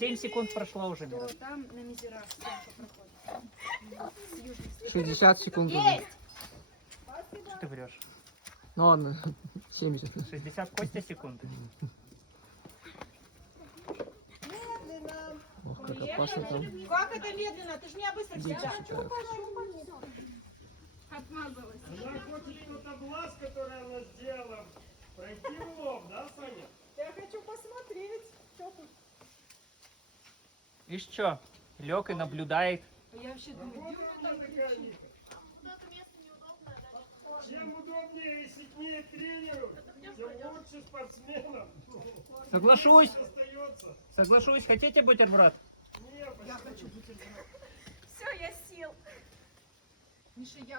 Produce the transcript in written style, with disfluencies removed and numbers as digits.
7 секунд прошло уже. то Мира. там на мизерах съемка проходит. С южной стороны. 60 секунд уже. Есть! Что ты врешь? Ну ладно, 70. 60 Костя секунд. Ох, как опасно там. Как это медленно? Ты же меня быстро всегда. Отмазалась. Она хочет что-то глаз, который она сделала, пройти в лоб, да, Саня? Я хочу посмотреть, что тут. И что? Лег и наблюдает. Я вообще думаю, Вот она такая, Ника. Чем удобнее и сильнее тренеру, тем лучше спортсменам. Соглашусь. Остается. Соглашусь. Хотите бутерброд? Не, Я хочу бутерброд. все, я сел. Миша, я